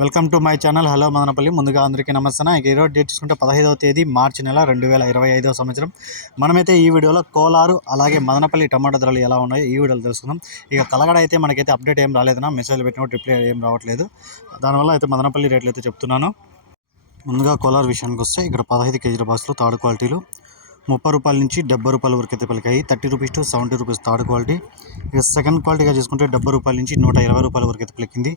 Welcome to my channel. Hello Madanapalle. ముందుగా అందరికీ నమస్తే ఇక ఈరోజు డేట్ చూసుకుంటే పదహైదవ తేదీ మార్చి నెల రెండు వేల ఇరవై ఐదవ సంవత్సరం. మనమైతే ఈ వీడియోలో కోలారు అలాగే మదనపల్లి టమాటా ధరలు ఎలా ఉన్నాయో ఈ వీడియోలో తెలుసుకుందాం. ఇక కలగడ అయితే మనకైతే అప్డేట్ ఏం రాలేదన్నా మెసేజ్ పెట్టిన రిప్లై ఏం రావట్లేదు. దానివల్ల అయితే మదనపల్లి రేట్లు అయితే చెప్తున్నాను. ముందుగా కోలార్ విషయానికి వస్తే ఇక్కడ పదహైదు కేజీల బాక్స్లో థర్డ్ క్వాలిటీలు ముప్పై రూపాయల నుంచి డెబ్బై రూపాయల వరకు అయితే పలికాయి. Thirty rupees to seventy rupees third quality. ఇక సెకండ్ క్వాలిటీగా చూసుకుంటే డెబ్బై రూపాయల నుంచి నూట ఇరవై రూపాయల వరకు అయితే పలికింది.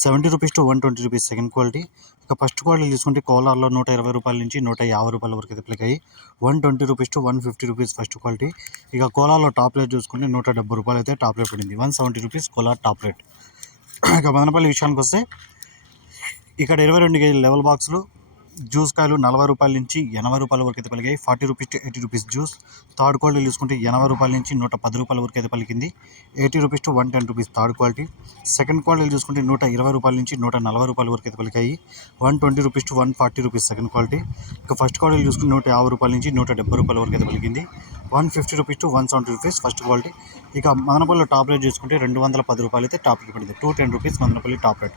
Seventy rupees to one twenty rupees second quality. ఇక ఫస్ట్ క్వాలిటీ తీసుకుంటే కోలార్లో నూట ఇరవై రూపాయల నుంచి నూట యాభై రూపాయల వరకు అయితే పలికాయి one twenty rupees to one fifty rupees first quality. ఇక కోలాలో టాప్ రేట్ చూసుకుంటే నూట డెబ్బై రూపాయలు అయితే టాప్ రేట్ పడింది. One seventy rupees Kolar top rate. ఇక మదనపల్లి విషయానికి వస్తే ఇక్కడ ఇరవై రెండు కేజీ లెవెల్ బాక్సులు జ్యూస్ కాయలు నలభై రూపాయల నుంచి ఎనభై రూపాయల వరకు అయితే పలికాయి. Forty rupees to eighty rupees juice. Third quality చూసుకుంటే ఎనభై రూపాయల నుంచి నూట పది రూపాయల వరకు అయితే పలికింది. Eighty rupees to one ten rupees third quality. Second quality చూసుకుంటే నూట ఇరవై రూపాయల నుంచి నూట నలభై రూపాయల వరకు అయితే పలికాయి. One twenty rupees to one forty rupees second quality. ఇక ఫస్ట్ క్వాలిటీ చూసుకుంటే నూట యాభై రూపాయల నుంచి నూట డెబ్బై రూపాయల వరకు అయితే పలికింది. One fifty rupees to one seventy rupees first quality. ఇక మదనపల్లిలో టాప్ రేట్ చూసుకుంటే రెండు వందల పది రూపాయలు అయితే టాప్ రేట్ పడింది. Two ten rupees Madanapalle top rate.